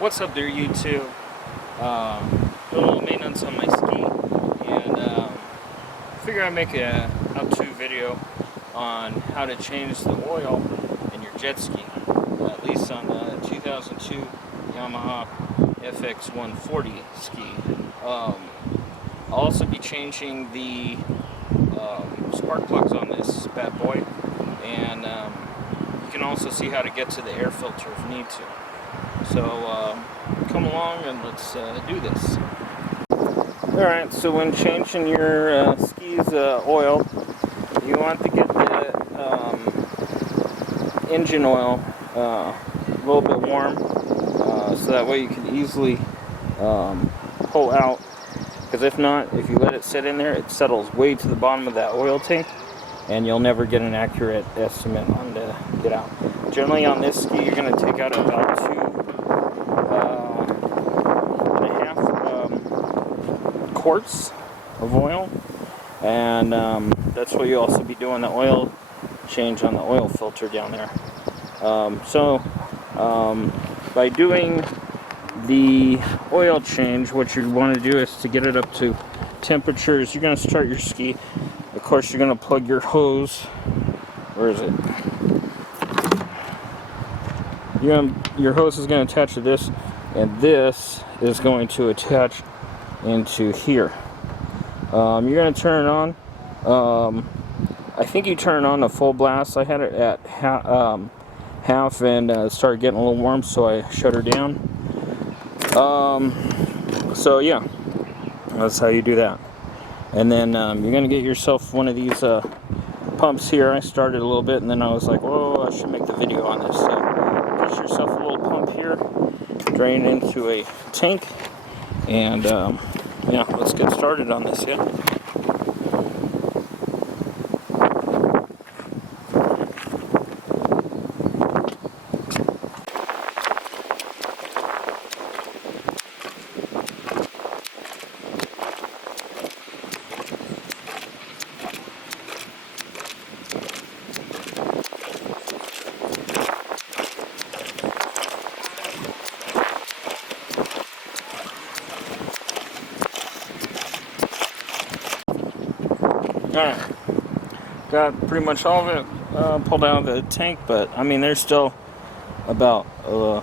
What's up there, YouTube? A little maintenance on my ski, and figure I'd make a how-to video on how to change the oil in your jet ski, at least on the 2002 Yamaha FX 140 ski. I'll also be changing the spark plugs on this bad boy, and you can also see how to get to the air filter if you need to. So come along and let's do this. Alright, so when changing your ski's oil, you want to get the engine oil a little bit warm, so that way you can easily pull out, because if not, if you let it sit in there, it settles way to the bottom of that oil tank and you'll never get an accurate estimate on to get out. Generally on this ski you're going to take out about 2.5 quarts of oil, and that's what you'll also be doing the oil change on the oil filter down there. By doing the oil change, what you want to do is to get it up to temperatures. You're going to start your ski. Of course, you're going to plug your hose. Where is it? Your hose is going to attach to this, and this is going to attach into here. You're going to turn it on. I think you turn it on to full blast. I had it at half and started getting a little warm, so I shut her down. So yeah, that's how you do that. And then you're going to get yourself one of these pumps here. I started a little bit, and then I was like, whoa, I should make the video on this. So get yourself a little pump here, drain it into a tank, and yeah, let's get started on this. Yeah. Alright, got pretty much all of it pulled out of the tank, but I mean there's still about a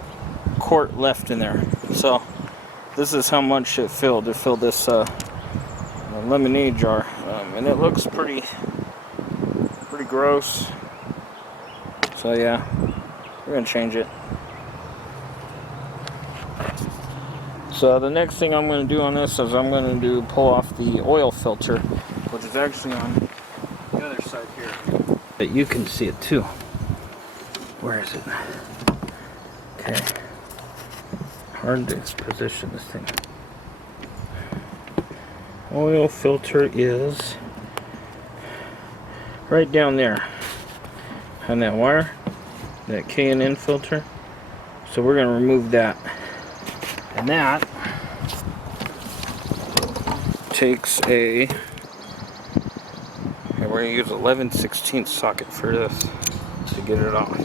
quart left in there. So this is how much it filled to fill this lemonade jar, and it looks pretty gross. So yeah, we're gonna change it. So the next thing I'm going to do on this is I'm going to pull off the oil filter, which is actually on the other side here. But you can see it too. Where is it? Okay. Hard to position this thing. Oil filter is right down there on that wire, that K&N filter. So we're going to remove that. And that takes a, and we're going to use 11/16 socket for this to get it off.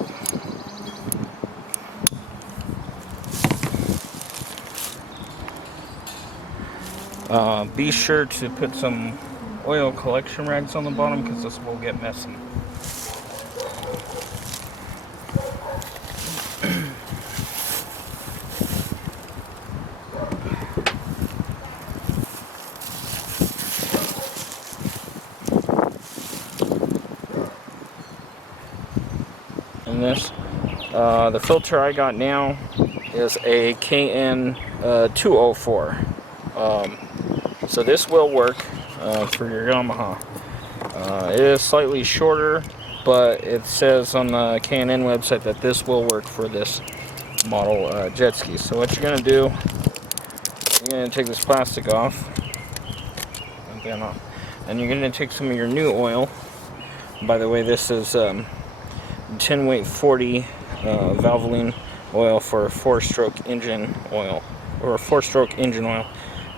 Be sure to put some oil collection rags on the bottom, because this will get messy. This the filter I got now is a K&N 204, so this will work for your Yamaha. It is slightly shorter, but it says on the K&N website that this will work for this model jet ski. So what you're going to do, you're going to take this plastic off, and you're going to take some of your new oil. By the way, this is 10 weight 40 Valvoline oil for a 4-stroke engine oil, or a 4-stroke engine oil,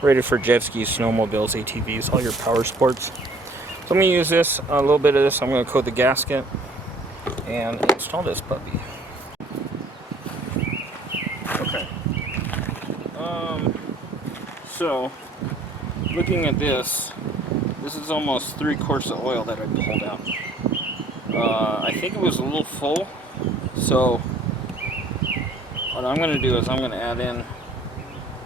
rated for jet skis, snowmobiles, ATVs, all your power sports. So I'm going to use this, a little bit of this. I'm going to coat the gasket and install this puppy. Okay, So, looking at this, this is almost 3/4 of oil that I pulled out. I think it was a little full, so what I'm going to do is I'm going to add in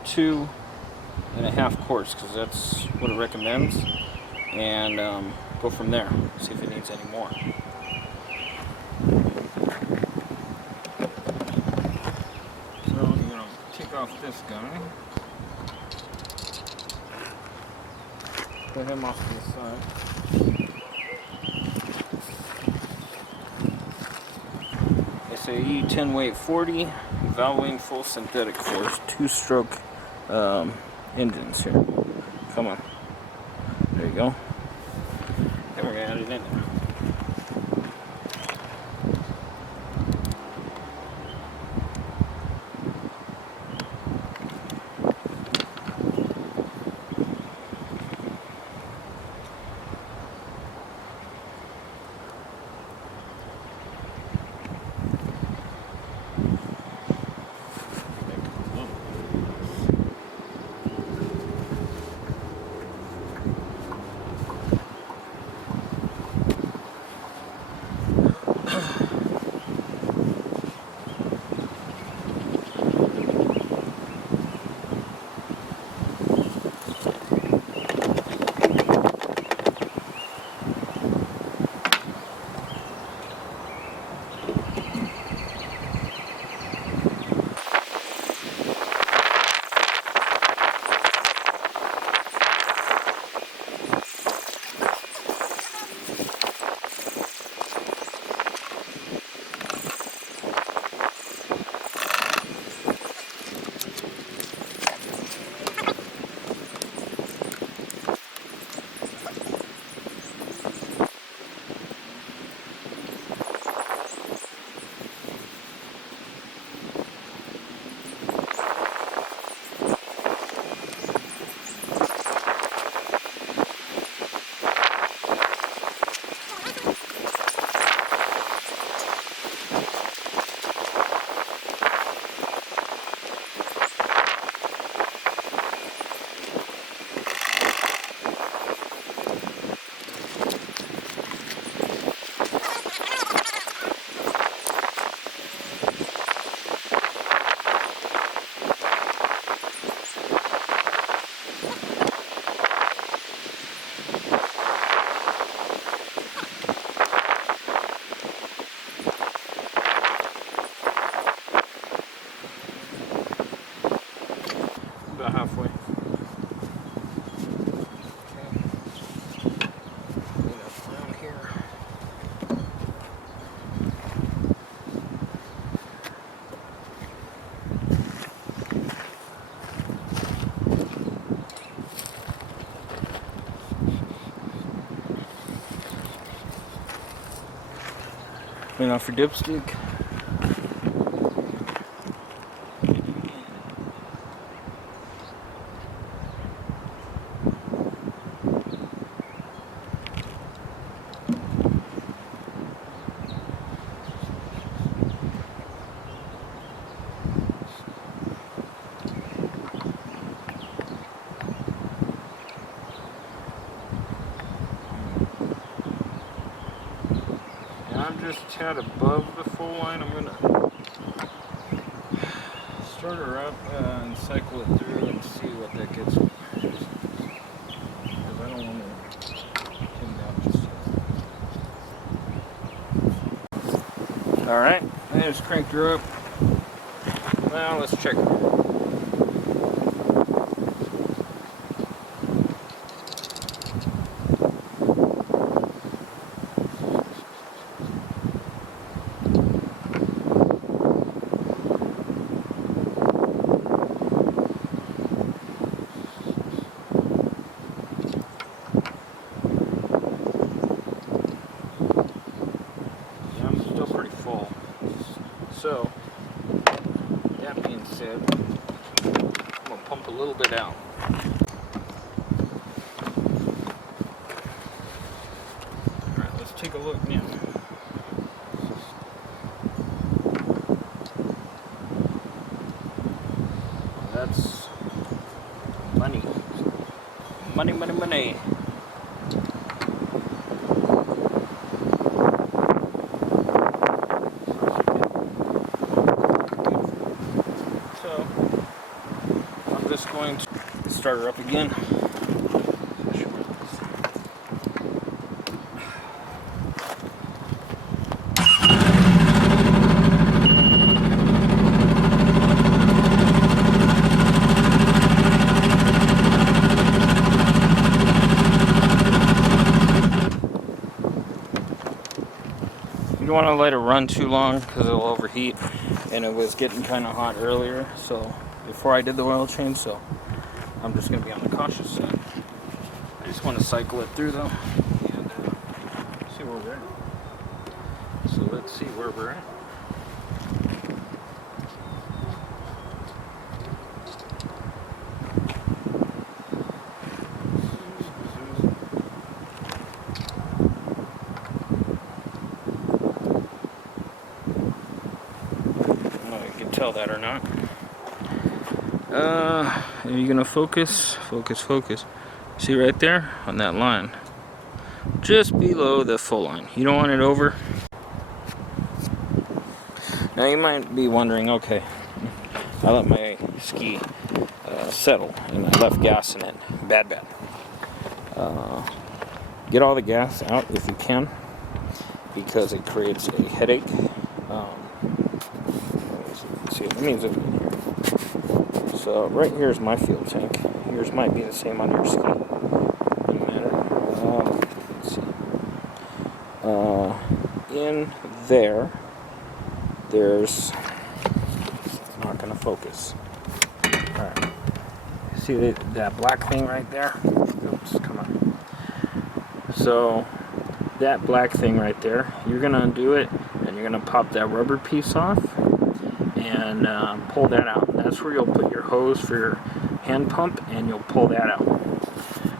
2.5 quarts, because that's what it recommends, and go from there, see if it needs any more. So I'm going to take off this guy, put him off to the side. SAE 10 weight 40 Valvoline Full Synthetic force 2-stroke engines here. Come on. There you go. Then we're going to add it in. About halfway. Okay. Clean up around here. Clean off your dipstick. I'm just tad above the full line. I'm gonna start her up and cycle it through and see what that gets. Because I don't want to pin down just yet. Alright, I just cranked her up. Now let's check her. So, that being said, I'm going to pump a little bit out. Alright, let's take a look now. That's money. Money, money, money. So, I'm just going to start her up again. You don't want to let it run too long because it'll overheat, and it was getting kind of hot earlier, so before I did the oil change, so I'm just going to be on the cautious side. I just want to cycle it through though and see where we're at. So let's see where we're at. Tell that or not. Are you gonna focus? Focus. See right there on that line, just below the full line. You don't want it over. Now you might be wondering, okay, I let my ski settle and I left gas in it. Bad. Get all the gas out if you can, because it creates a headache. Let me zoom in here. So right here is my fuel tank. Yours might be the same on your ski. Doesn't matter. Let's see. In there's. It's not going to focus. All right. See that black thing right there? Oops, come on. So that black thing right there, you're going to undo it, and you're going to pop that rubber piece off. And pull that out. That's where you'll put your hose for your hand pump, and you'll pull that out.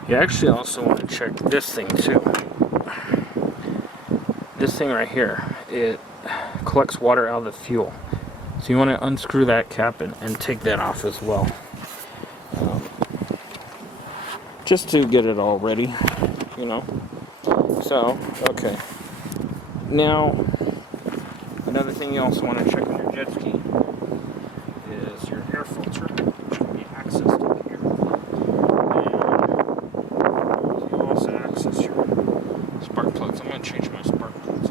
You actually also want to check this thing too. This thing right here, it collects water out of the fuel. So you want to unscrew that cap and take that off as well. Just to get it all ready, you know. So, okay. Now, another thing you also want to check on your jet ski is your air filter, which will be accessed up here. And you also access your spark plugs. I'm going to change my spark plugs.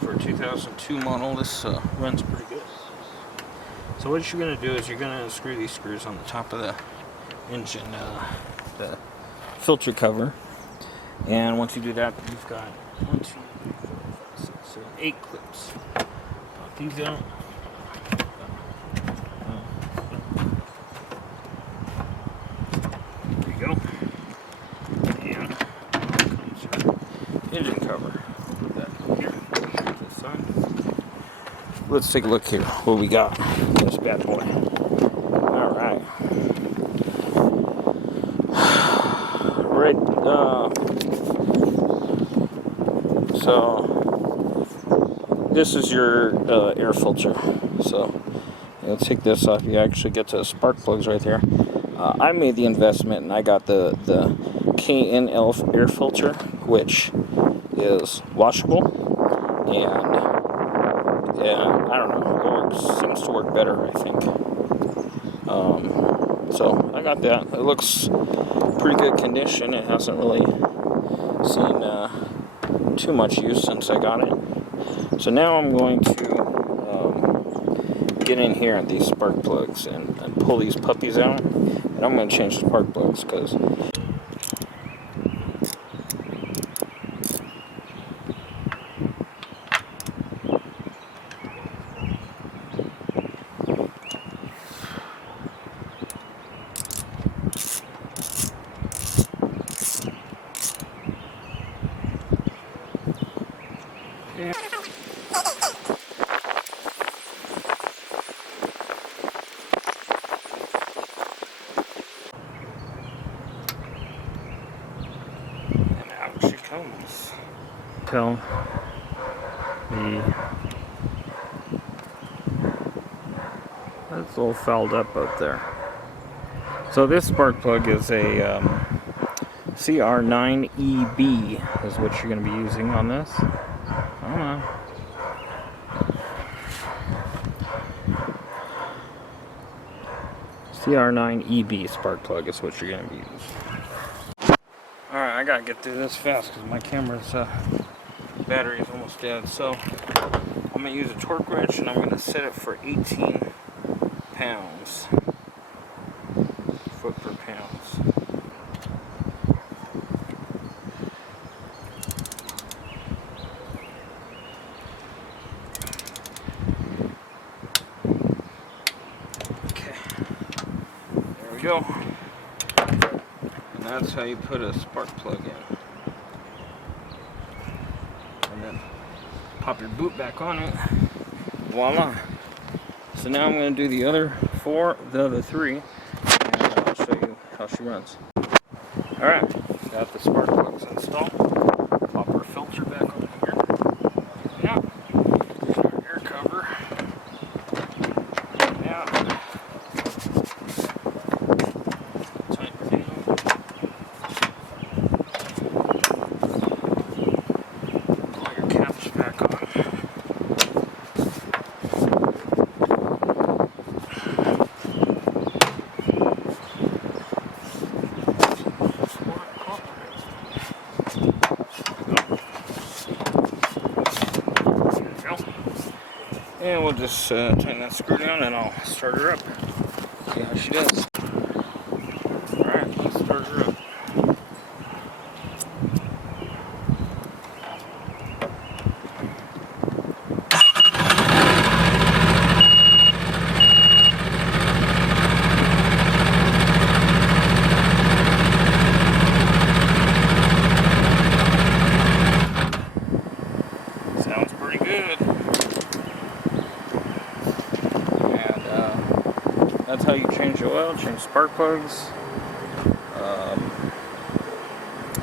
For a 2002 model, this runs pretty good. So what you're going to do is you're going to unscrew these screws on the top of the engine, the filter cover. And once you do that, you've got 1, 2, 3, 4, 5, 6, 7, 8 clips. Pop these out. There you go. And comes your engine cover. Put that here. This side. Let's take a look here. What we got in this bad boy. All right. So this is your air filter. So you'll take this off. You actually get the spark plugs right there. I made the investment and I got the K&N air filter, which is washable, and I don't know, seems to work better, I think. So I got that. It looks pretty good condition. It hasn't really seen too much use since I got it. So now I'm going to get in here at these spark plugs and pull these puppies out, and I'm going to change the spark plugs because comes. Tell that's all fouled up out there. So this spark plug is a CR9EB is what you're going to be using on this. I don't know. CR9EB spark plug is what you're going to be using. Alright, I gotta get through this fast because my camera's battery is almost dead. So I'm going to use a torque wrench and I'm going to set it for 18 pounds. Foot per pounds. Okay. There we go. And that's how you put a spark plug in. And then pop your boot back on it. Voila. So now I'm going to do the other three, and I'll show you how she runs. Alright, got the spark plugs installed. Pop our filter back on here. Yeah. Our air cover. Yeah. Tighten down. Pull your caps back on. And we'll just tighten that screw down and I'll start her up. See how she does. Alright, let's start her up. Sounds pretty good. That's how you change the oil, change spark plugs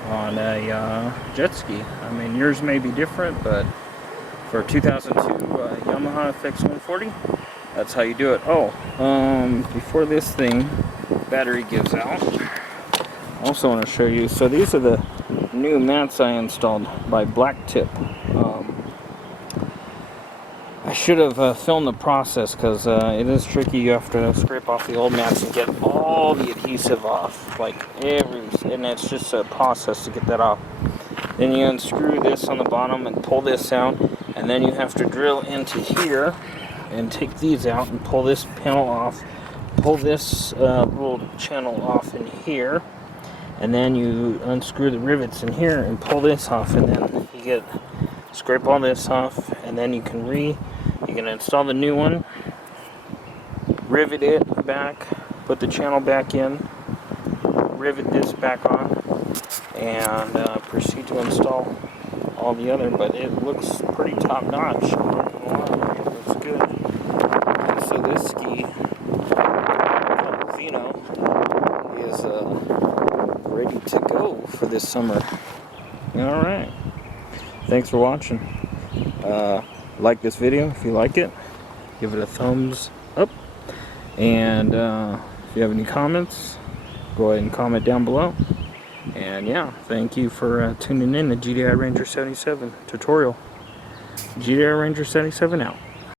on a jet ski. I mean, yours may be different, but for 2002 Yamaha FX 140, that's how you do it. Oh, before this thing battery gives out, I also want to show you. So these are the new mats I installed by Blacktip. I should have filmed the process because it is tricky. You have to scrape off the old mats and get all the adhesive off, and it's just a process to get that off. Then you unscrew this on the bottom and pull this out, and then you have to drill into here and take these out and pull this panel off, pull this little channel off in here, and then you unscrew the rivets in here and pull this off, and then you scrape all this off, and then you can install the new one, rivet it back, put the channel back in, rivet this back on, and proceed to install all the other. But it looks pretty top notch. It looks good. And so this ski, Zeno, is ready to go for this summer. All right. Thanks for watching. Like this video if you like it. Give it a thumbs up. And if you have any comments, go ahead and comment down below. And yeah, thank you for tuning in to GDI Ranger 77 tutorial. GDI Ranger 77 out.